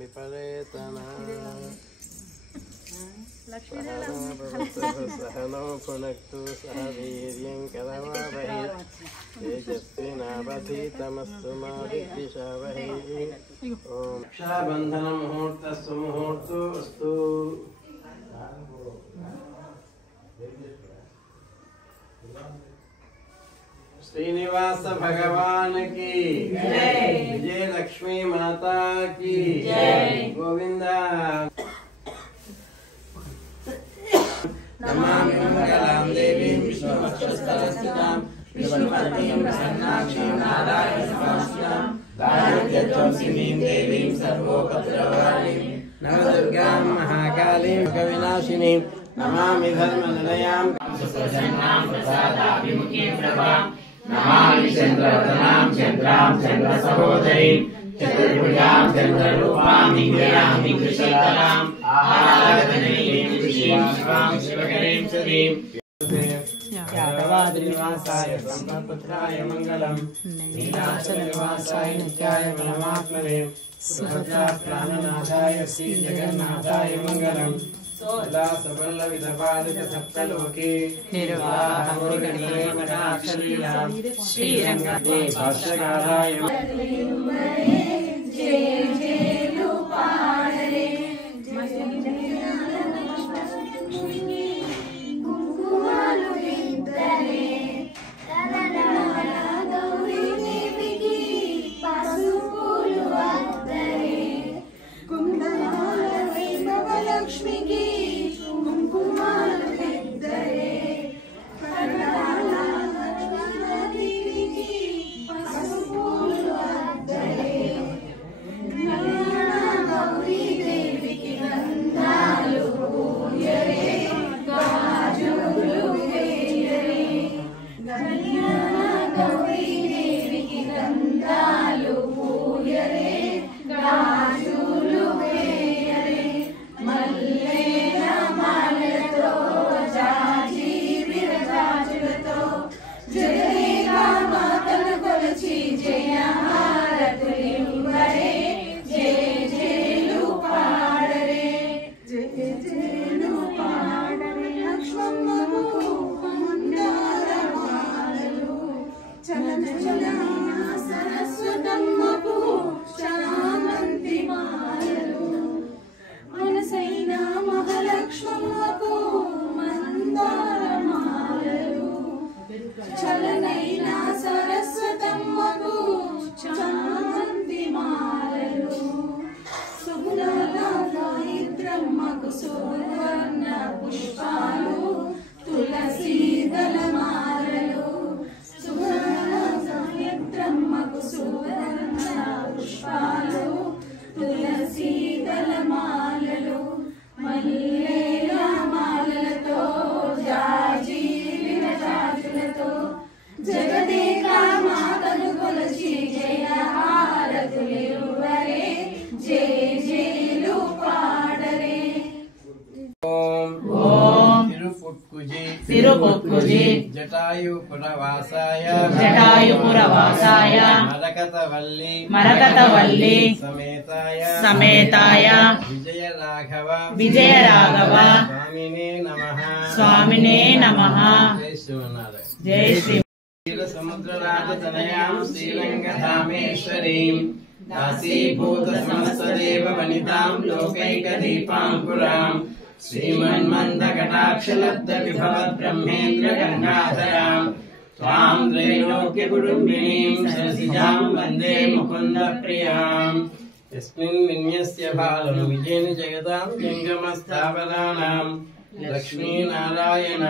विपरेतना सहनो भुनक्तु सह वीर्यं करवावहै तेजस्विनावधीतमस्तु मा विद्विषावहै। ॐ रक्षाबन्धनं मुहूर्तस्तु मुहूर्तोऽस्तु। श्रीनिवास भगवान की जय। विजय लक्ष्मी माता की जय। गोविंदा। नमामि मंगलां देवीं विष्णुपक्षस्थलस्थितां विष्णुपत्नीं प्रसन्नाक्षीं नारायणसमाश्रितां दारिद्र्यध्वंसिनीं देवीं सर्वोपद्रवहारिणीं नवदुर्गां महाकालीं भगविनाशिनीं नमामि धर्मनिलयां सुसज्जनां प्रसादाभिमुखीं प्रभां नमामि चन्द्रवदनां चन्द्रां चन्द्रसहोदरीं चतुर्भुजां चन्द्ररूपां इंद्रियां इंद्रशीतलां आराधनीं शिवां शिवां शिवकरीं सुरीं यादवाद्रिनिवासाय संपत्पुत्राय मङ्गलम् नीलाचलनिवासाय नित्याय परमात्मने सुभद्रा प्राणनाथाय श्री जगन्नाथाय मङ्गलम् सपल्लविदपादित सप्तलोके निर्वाहमुरगणीय कटाक्षलीलां श्रीरङ्गते भाष्यकाराय जटायुपुरवासाय मरकतवल्ली समेताय विजयराघव स्वामिने नमः। जय श्री समुद्रराजतनयां श्रीरङ्गधामेश्वरीं दासीभूत समस्तदेव वनितां लोकैकदीपाङ्कुरां श्रीमन्मन्दकटाक्षलब्धविभवद्ब्रह्मेन्द्र गङ्गाधरां त्वां त्रैलोक्यकुटुम्बिनीं सरसिजां वन्दे मुकुन्दप्रियाम्। यस्मिन् विन्यस्य बालं विजेन जगतां लिङ्गमस्थापनानां लक्ष्मीनारायण